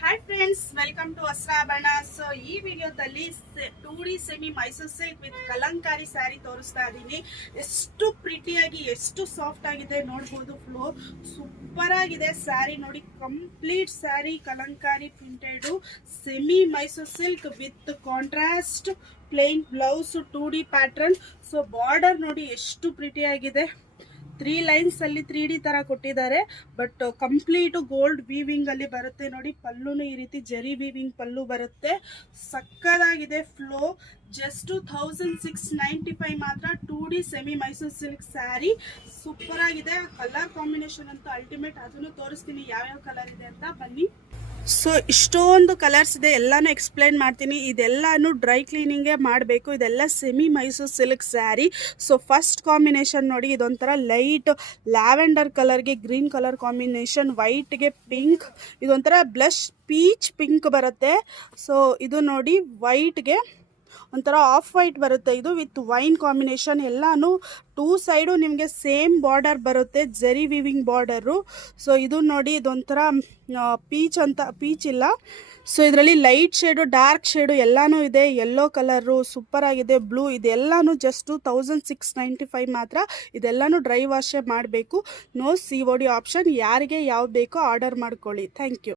Hi friends, welcome to Vastrabharana. So ಈ ವಿಡಿಯೋದಲ್ಲಿ 2D semi Mysuru silk with kalamkari sari ತೋರಿಸ್ತಾ ಇದ್ದೀನಿ. ಎಷ್ಟು ಪ್ರಿಟಿಯಾಗಿ ಎಷ್ಟು ಸಾಫ್ಟ್ ಆಗಿದೆ ನೋಡ್ಬೋದು. ಫ್ಲೋ ಸೂಪರ್ ಆಗಿದೆ. ಸ್ಯಾರಿ ನೋಡಿ, complete sari Kalamkari printed semi Mysuru silk with contrast plain blouse 2D pattern. So border ನೋಡಿ ಎಷ್ಟು ಪ್ರಿಟಿಯಾಗಿದೆ. 3 ಲೈನ್ಸ್ ಅಲ್ಲಿ 3D ತರ ಕೊಟ್ಟಿದ್ದಾರೆ. ಬಟ್ ಕಂಪ್ಲೀಟ್ ಗೋಲ್ಡ್ ವೀವಿಂಗ್ ಅಲ್ಲಿ ಬರುತ್ತೆ ನೋಡಿ. ಪಲ್ಲುನು ಈ ರೀತಿ ಜರಿ ವೀವಿಂಗ್ ಪಲ್ಲು ಬರುತ್ತೆ. ಸಕ್ಕದಾಗಿದೆ ಫ್ಲೋ. ಜಸ್ಟ್ 1695 ಮಾತ್ರ. 2D semi Mysuru silk sari super ಆಗಿದೆ. ಕಲರ್ ಕಾಂಬಿನೇಷನ್ ಅಂತೂ ಅಲ್ಟಿಮೇಟ್. ಅದನ್ನು ತೋರಿಸ್ತೀನಿ ಯಾವ್ಯಾವ ಕಲರ್ ಇದೆ ಅಂತ, ಬನ್ನಿ. ಸೊ ಇಷ್ಟೊಂದು ಕಲರ್ಸ್ ಇದೆ, ಎಲ್ಲಾನು ಎಕ್ಸ್ಪ್ಲೈನ್ ಮಾಡ್ತೀನಿ. ಇದೆಲ್ಲಾನು ಡ್ರೈ ಕ್ಲೀನಿಂಗೇ ಮಾಡಬೇಕು. ಇದೆಲ್ಲ semi Mysuru silk sari. So first combination ನೋಡಿ, ಇದೊಂಥರ ಲೈಟ್ ಲ್ಯಾವೆಂಡರ್ ಕಲರ್ಗೆ ಗ್ರೀನ್ ಕಲರ್ ಕಾಂಬಿನೇಷನ್, ವೈಟ್ಗೆ ಪಿಂಕ್, ಇದೊಂಥರ ಬ್ಲಶ್ ಪೀಚ್ ಪಿಂಕ್ ಬರುತ್ತೆ. ಸೊ ಇದು ನೋಡಿ ವೈಟ್ಗೆ ಒಂಥರ ಆಫ್ ವೈಟ್ ಬರುತ್ತೆ. ಇದು ವಿತ್ ವೈನ್ ಕಾಂಬಿನೇಷನ್. ಎಲ್ಲಾನು 2 ಸೈಡು ನಿಮಗೆ ಸೇಮ್ ಬಾರ್ಡರ್ ಬರುತ್ತೆ, ಜರಿ ವಿವಿಂಗ್ ಬಾರ್ಡರು. ಸೊ ಇದು ನೋಡಿ, ಇದೊಂಥರ ಪೀಚ್ ಅಂತ, ಪೀಚ್ ಇಲ್ಲ. ಸೊ ಇದರಲ್ಲಿ ಲೈಟ್ ಶೇಡು ಡಾರ್ಕ್ ಶೇಡು ಎಲ್ಲಾನು ಇದೆ. ಯೆಲ್ಲೋ ಕಲರು ಸೂಪರ್ ಆಗಿದೆ. ಬ್ಲೂ, ಇದೆಲ್ಲಾನು ಜಸ್ಟ್ 1695 ಮಾತ್ರ. ಇದೆಲ್ಲಾನು ಡ್ರೈ ವಾಶೇ ಮಾಡಬೇಕು. No COD option. ಯಾರಿಗೆ ಯಾವ ಬೇಕೋ ಆರ್ಡರ್ ಮಾಡ್ಕೊಳ್ಳಿ. Thank you.